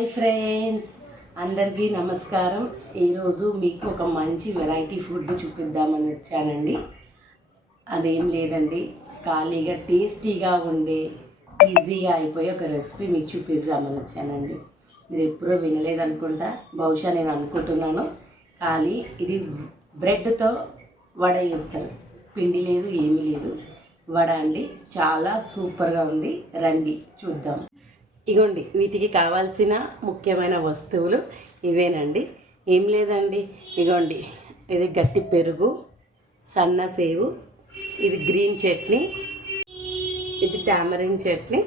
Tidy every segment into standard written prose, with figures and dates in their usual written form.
Hi friends, అందరికీ నమస్కారం. ఈరోజు మీకు ఒక మంచి వెరైటీ ఫుడ్ చూపిద్దామని వచ్చానండి. అదేం లేదండి, ఖాళీగా టేస్టీగా ఉండే ఈజీగా అయిపోయి ఒక రెసిపీ మీకు చూపిద్దామని వచ్చానండి. మీరు ఎప్పుడూ వినలేదనుకుంటా, బహుశా నేను అనుకుంటున్నాను. ఖాళీ ఇది బ్రెడ్తో వడ చేస్తారు. పిండి లేదు, ఏమీ లేదు, వడ అండి. చాలా సూపర్గా ఉంది. రండి చూద్దాం. ఇగోండి, వీటికి కావాల్సిన ముఖ్యమైన వస్తువులు ఇవేనండి. ఏం లేదండి, ఇగోండి, ఇది గట్టి పెరుగు, సన్న సేవు, ఇది గ్రీన్ చట్నీ, ఇది టామరిన్ చట్నీ,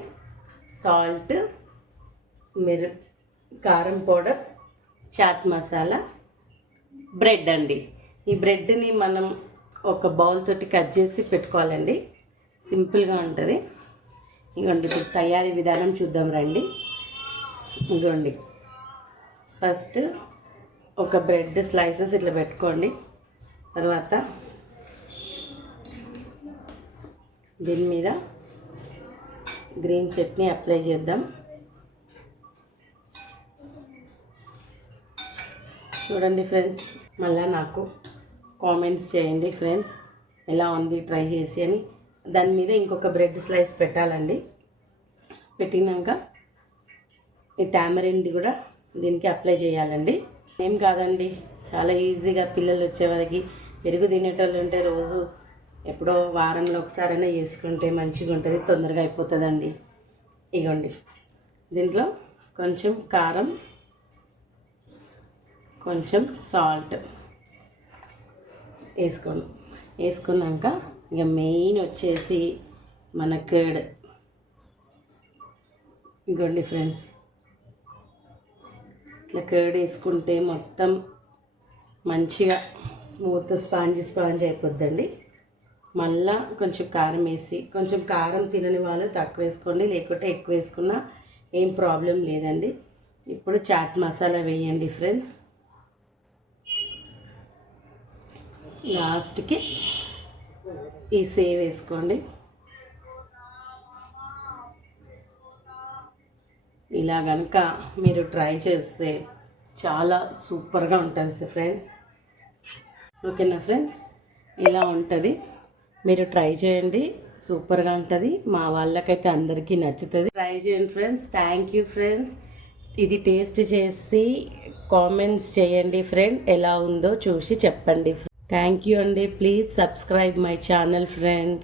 సాల్ట్, కారం పౌడర్, చాట్ మసాలా, బ్రెడ్ అండి. ఈ బ్రెడ్ని మనం ఒక బౌల్ తోటి కట్ చేసి పెట్టుకోవాలండి. సింపుల్గా ఉంటుంది. ఇగోండి, ఇప్పుడు తయారీ విధానం చూద్దాం రండి. ఇగోండి, ఫస్ట్ ఒక బ్రెడ్ స్లైసెస్ ఇట్లా పెట్టుకోండి. తర్వాత దీని మీద గ్రీన్ చట్నీ అప్లై చేద్దాం. చూడండి ఫ్రెండ్స్, మళ్ళీ నాకు కామెంట్స్ చేయండి ఫ్రెండ్స్, ఎలా ఉంది ట్రై చేసి అని. దాని మీద ఇంకొక బ్రెడ్ స్లైస్ పెట్టాలండి. పెట్టినాక ఈ టామరిన్ది కూడా దీనికి అప్లై చేయాలండి. ఏం కాదండి, చాలా ఈజీగా పిల్లలు వచ్చేవారికి, పెరుగు తినేటోళ్ళు ఉంటే రోజు ఎప్పుడో వారంలో ఒకసారైనా చేసుకుంటే మంచిగా ఉంటుంది, తొందరగా అయిపోతుందండి. ఇగోండి, దీంట్లో కొంచెం కారం, కొంచెం సాల్ట్ వేసుకున్నాక ఇక మెయిన్ వచ్చేసి మన కర్డ్. ఇగోండి ఫ్రెండ్స్, ఇట్లా కర్డ్ వేసుకుంటే మొత్తం మంచిగా స్మూత్ స్పాంజ్ అయిపోద్దండి. మళ్ళా కొంచెం కారం వేసి, కొంచెం కారం తినని వాళ్ళు తక్కువ వేసుకోండి, లేకుంటే ఎక్కువ వేసుకున్నా ఏం ప్రాబ్లం లేదండి. ఇప్పుడు చాట్ మసాలా వేయండి ఫ్రెండ్స్. లాస్ట్కి ఈ సేవ్ వేసుకోండి. ఇలా కనుక మీరు ట్రై చేస్తే చాలా సూపర్గా ఉంటుంది ఫ్రెండ్స్. ఓకేనా ఫ్రెండ్స్, ఇలా ఉంటుంది. మీరు ట్రై చేయండి, సూపర్గా ఉంటుంది. మా వాళ్ళకైతే అందరికీ నచ్చుతుంది. ట్రై చేయండి ఫ్రెండ్స్. Thank you friends. ఇది టేస్ట్ చేసి కామెంట్స్ చేయండి ఫ్రెండ్, ఎలా ఉందో చూసి చెప్పండి. థ్యాంక్ యూ అండి. Please subscribe my channel friends.